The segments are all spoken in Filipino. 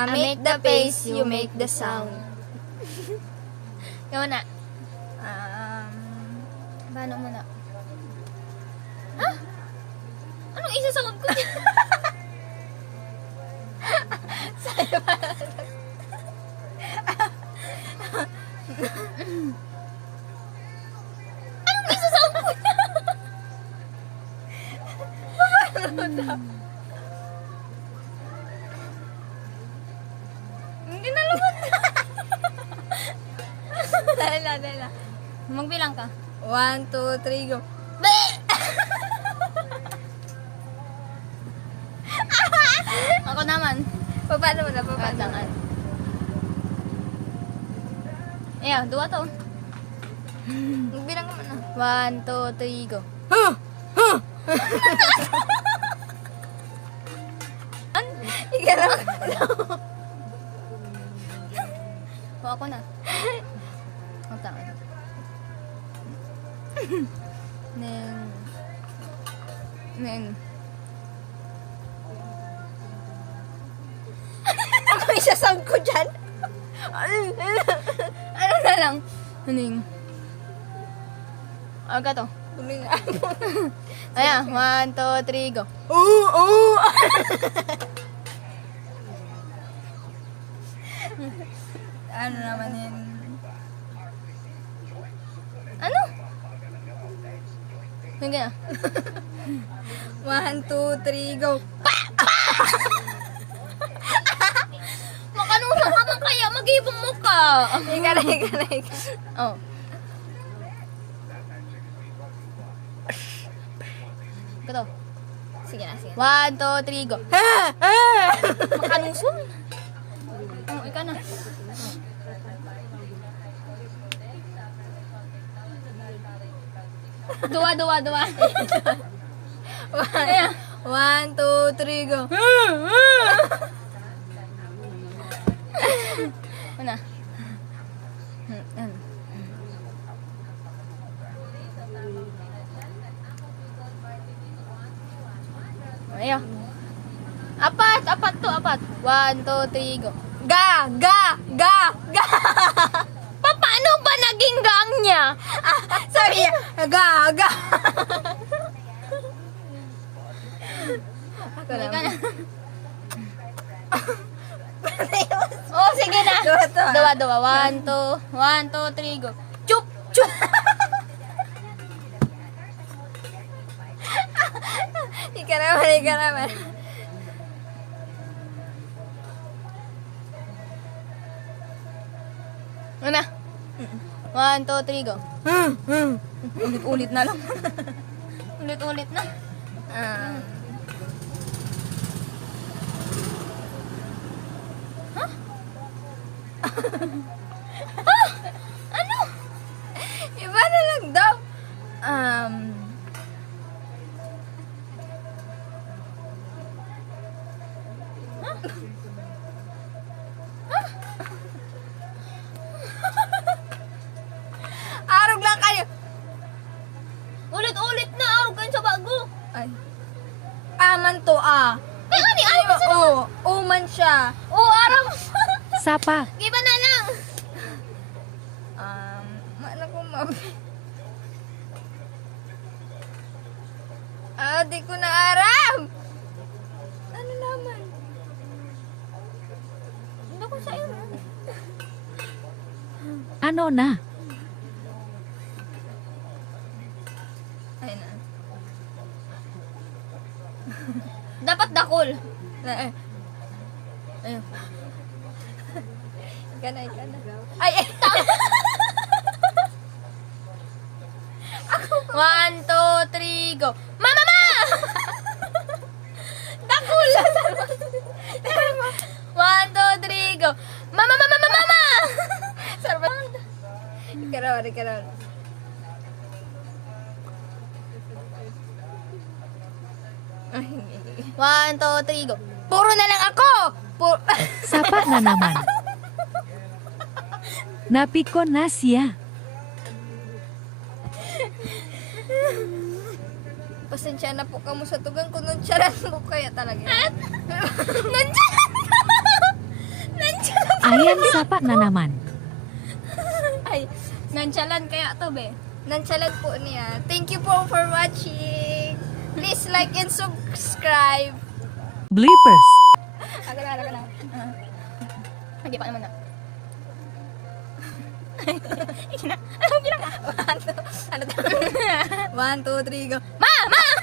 I make the face, you make the sound. Ikaw na. Paano mo na? Anong isasagot ko niya? Anong isasagot ko niya? Hindi na lumot. Dala. Magbilang ka. 1, 2, 3, go. Ako naman. Paano mo na? Paano? Patangan. Ayaw, duwa to. Magbilang ka muna. 1, 2, 3, go. Ika lang. O, ako na. Patangan. Neng. Ako isasang ko dyan. Ano na lang? Neng. Aga to. Tuloy na. Ayan, 1, 2, 3, go. Ano naman yun? Ano? Hanggang na. 1, 2, 3, go. Makanusa ka man kaya, mag-ibong mo ka. Ika na. Oh. Ito. Sige na. 1, 2, 3, go. Makanusong. Oh, ikaw na. Dua. 1, 2, 3, go. Una. Ayan. Apat to. 1, 2, 3, go. Ga. Paano ba naging gang niya? Sabi niya, ga. Ako Ikaw naman. na. Oh, sige na. Dua. 1, 2, 3, go. Chup. Ika naman. Una. 1, 2, 3, go. Ulit-ulit na lang. Ulit-ulit na. Ano? Iba na lang daw. Arog lang kayo. Ulit-ulit na. Arog kayo sa bago. Ay. Aman to Ay, ani, ayaw mo sa Uman siya. araw. Sapa. Giba na lang. Ano ko di ko na aram. Ano naman? Hindi ko sa iyo. Ano na? Ay na. Dapat dakol. Ayun. Ika na. Ay. 1, 2, 3, go. Mama! Dakol! 1, 2, 3, go. Mama! Sarap. Ika naman. 1, 2, 3, go. Puro na lang ako! Sapa na naman. Napikon na siya. Pasensya na po kamo sa tugang kung nuncharan mo kaya talaga. Nandiyan ka! Ayan, sapa na naman. Ay, nonchalant kaya to, be. Nonchalant po niya. Thank you po for watching. Please like and subscribe. Bleepers. Aga na. Hindi pa naman na. Ano to? 1, 2, 3, go. Ma!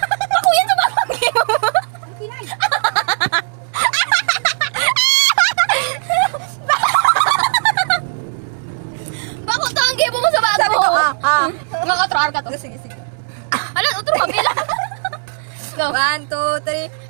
Ako yan sa babanggi mo! Bakit to ang gibo mo sa bago? Sabi ko, Nakatrar ka to. Sige. Ano, utro ka, pila. Go. 1, 2, 3.